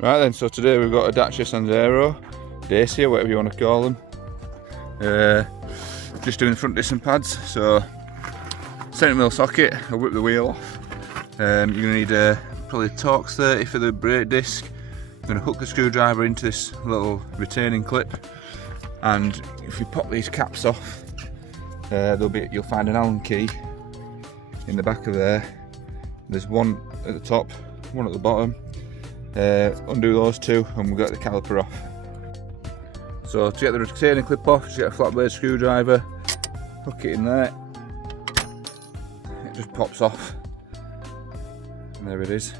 Right then, so today we've got a DACIA SANDERO, DACIA, whatever you want to call them. Just doing the front disc and pads, so 70mm socket, I'll whip the wheel off. You're going to need probably a Torx 30 for the brake disc. I'm going to hook the screwdriver into this little retaining clip, and if you pop these caps off, you'll find an Allen key in the back of there. There's one at the top, one at the bottom. Undo those two and we'll get the caliper off. So to get the retaining clip off, just get a flat blade screwdriver, hook it in there, it just pops off, and there it is.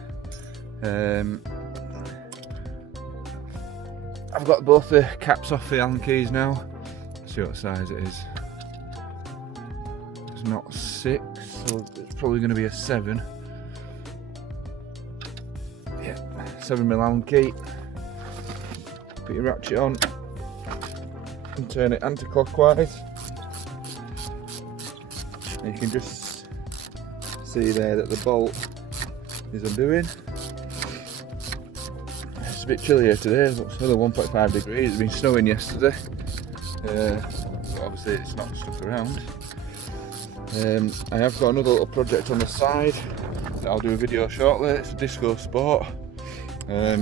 I've got both the caps off the Allen keys now. Let's see what size it is. It's not 6, so it's probably going to be a 7. 7mm Allen key. Put your ratchet on and turn it anti-clockwise. And you can just see there that the bolt is undoing. It's a bit chilly here today, it's only 1.5 degrees. It's been snowing yesterday, but obviously it's not stuck around. I have got another little project on the side that I'll do a video shortly. It's a disco sport. I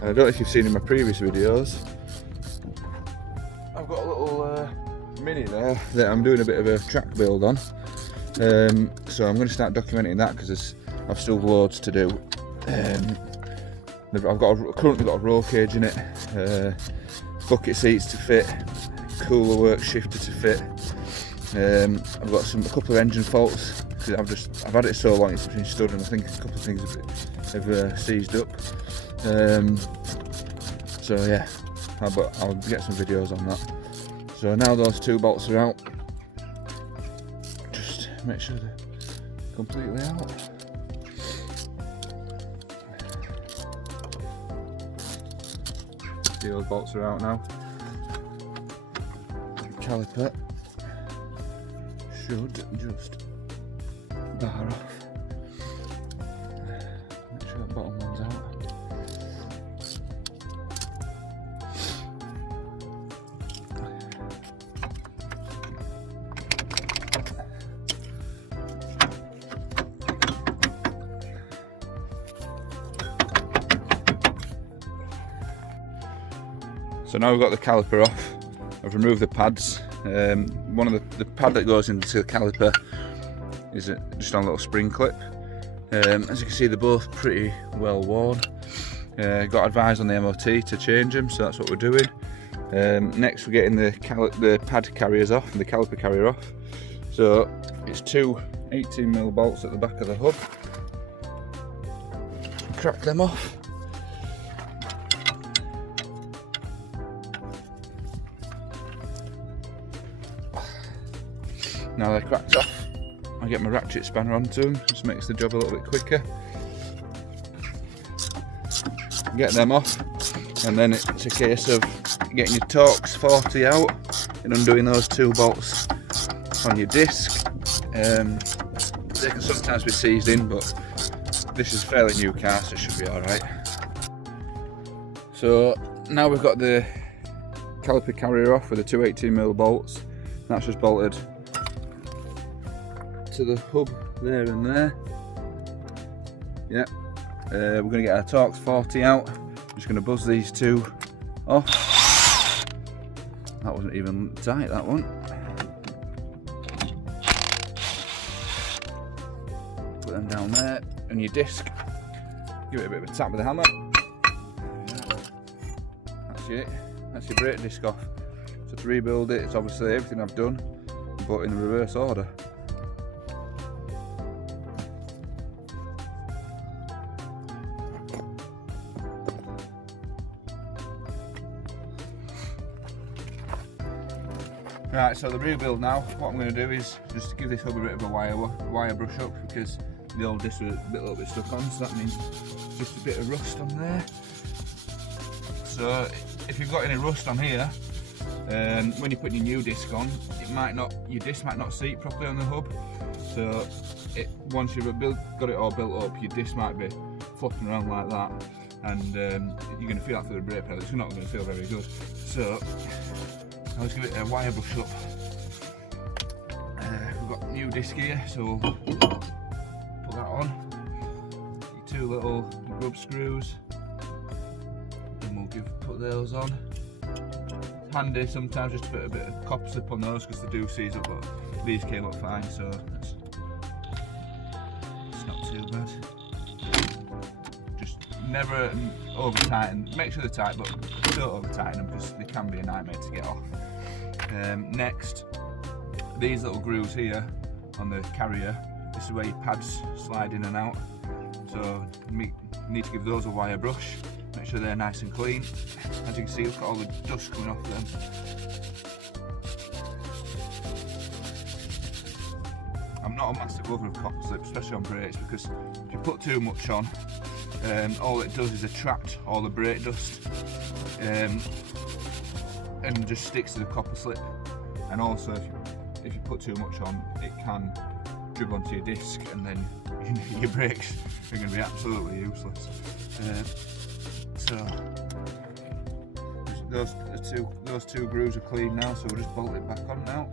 don't know if you've seen in my previous videos, I've got a little Mini there that I'm doing a bit of a track build on, so I'm going to start documenting that because I've still loads to do. I've currently got a roll cage in it, bucket seats to fit, cooler work shifter to fit. I've got a couple of engine faults because I've had it so long it's been stood, and I think a couple of things have seized up. So yeah, I'll get some videos on that. So now those two bolts are out, just make sure they're completely out. See, those bolts are out now. Caliper should just bar off. Make sure that bottom one's out. So now we've got the caliper off, I've removed the pads. One of the pad that goes into the caliper is just on a little spring clip. As you can see, they're both pretty well worn. Got advised on the MOT to change them, so that's what we're doing. Next we're getting the pad carriers off and the caliper carrier off. So it's two 18mm bolts at the back of the hub. Crack them off. Now they're cracked off, I get my ratchet spanner onto them, just makes the job a little bit quicker. Get them off, and then it's a case of getting your Torx 40 out and undoing those two bolts on your disc. They can sometimes be seized in, but this is a fairly new car, so it should be alright. So now we've got the caliper carrier off with the two 18mm bolts. That's just bolted to the hub there and there. Yeah, we're going to get our Torx 40 out. I'm just going to buzz these two off. That wasn't even tight, that one. Put them down there, and your disc, give it a bit of a tap with the hammer. That's it, that's your brake disc off. So to rebuild it, it's obviously everything I've done, but in the reverse order. Right, so the rebuild now, what I'm going to do is just give this hub a bit of a wire brush up, because the old disc was a little bit stuck on, so that means just a bit of rust on there. So if you've got any rust on here, when you're putting your new disc on, your disc might not seat properly on the hub. So once you've got it all built up, your disc might be flopping around like that. and you're going to feel that through the brake pedal. It's not going to feel very good. So I'll just give it a wire brush up. We've got new disc here, so we'll put that on. Your 2 little grub screws, and we'll put those on. It's handy sometimes just to put a bit of copper slip on those because they do seize up, but these came up fine, so it's not too bad. Just never over tighten. Make sure they're tight, but don't over tighten them because they can be a nightmare to get off. Next, these little grooves here on the carrier, this is where your pads slide in and out, so you need to give those a wire brush, make sure they're nice and clean. As you can see, look at all the dust coming off them. I'm not a massive lover of copper slip, especially on brakes, because if you put too much on, all it does is attract all the brake dust and just sticks to the copper slip. And also if you put too much on, it can dribble onto your disc, and then your brakes are going to be absolutely useless. So those two grooves are clean now, so we'll just bolt it back on now.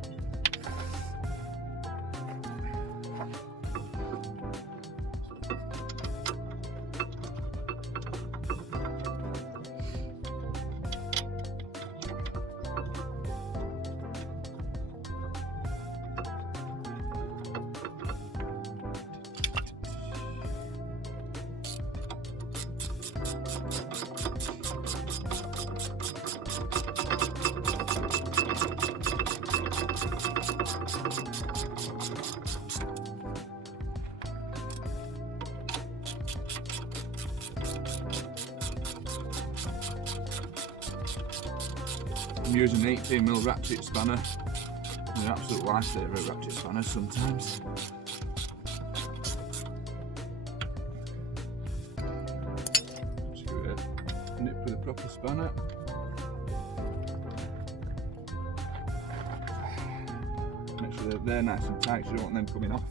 I'm using an 18mm ratchet spanner. They're an absolute lifesaver at ratchet spanners sometimes. Just give it a nip with a proper spanner. Make sure they're nice and tight, so you don't want them coming off.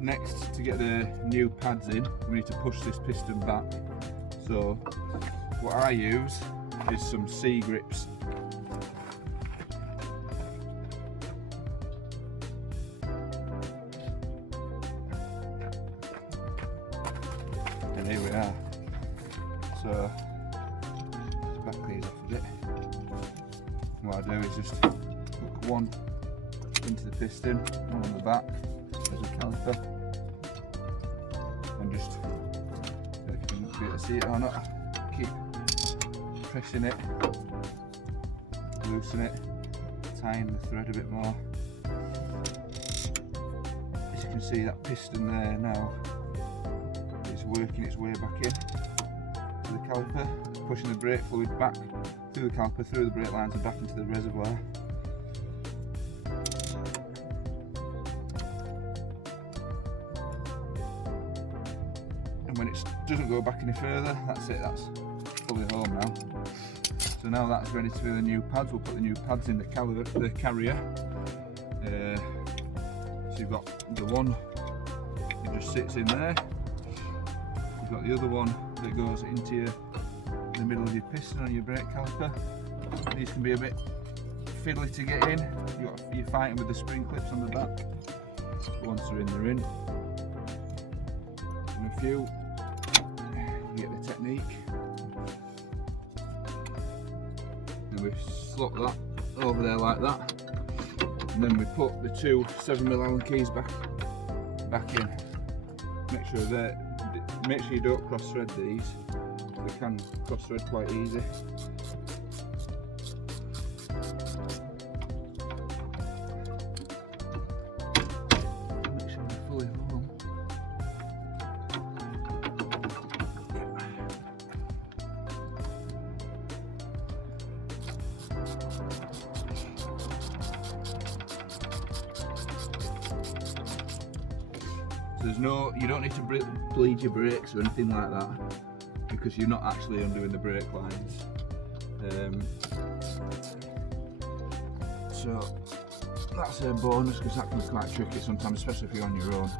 Next, to get the new pads in, we need to push this piston back. So what I use is some C grips. And here we are. So back these off a bit. What I do is just hook one into the piston, one on the back, there's a caliper, and just, if you can be able to see it or not, keep pressing it, loosen it, tying the thread a bit more. As you can see, that piston there now is working its way back in to the caliper. It's pushing the brake fluid back through the caliper, through the brake lines and back into the reservoir. And when it doesn't go back any further, that's it, that's fully home now. So now that's ready to be the new pads. We'll put the new pads in the carrier. So you've got the one that just sits in there. You've got the other one that goes into the middle of your piston on your brake caliper. These can be a bit fiddly to get in. You're fighting with the spring clips on the back. Once they're in, they're in. In a few, you get the technique. And we slot that over there like that. And then we put the two 7mm Allen keys back in. Make sure you don't cross thread these. They can cross thread quite easy. Make sure they're fully home. So you don't need to bleed your brakes or anything like that, because you're not actually undoing the brake lines. So that's a bonus, because that can be quite tricky sometimes, especially if you're on your own.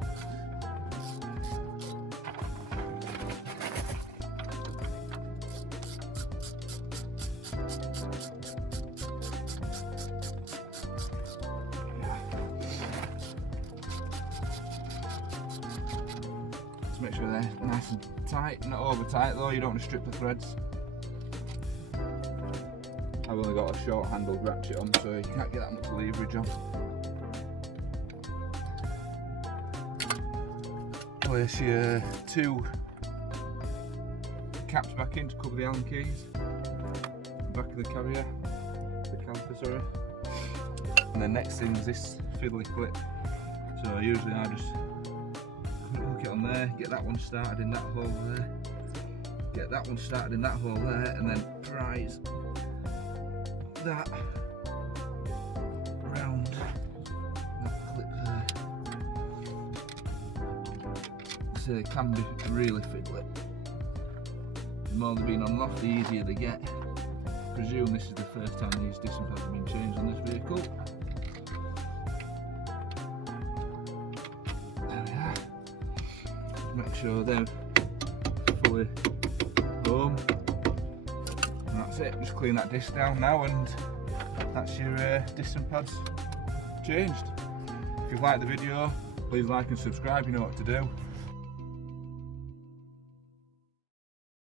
Just make sure they're nice and tight, not over tight though, you don't want to strip the threads. I've only got a short handled ratchet on, so you can't get that much leverage on. Place your 2 caps back in to cover the Allen keys, back of the carrier, the caliper, sorry. And the next thing is this fiddly clip. So usually I just hook it on there, get that one started in that hole there, get that one started in that hole there, and then prise that round that clip there. So it can be really fiddly. The more they've been unlocked, the easier they get. I presume this is the first time these disc pads have been changed on this vehicle. There we are. Make sure they're fully home. And that's it, just clean that disc down now and that's your disc pads changed. If you've liked the video, please like and subscribe, you know what to do.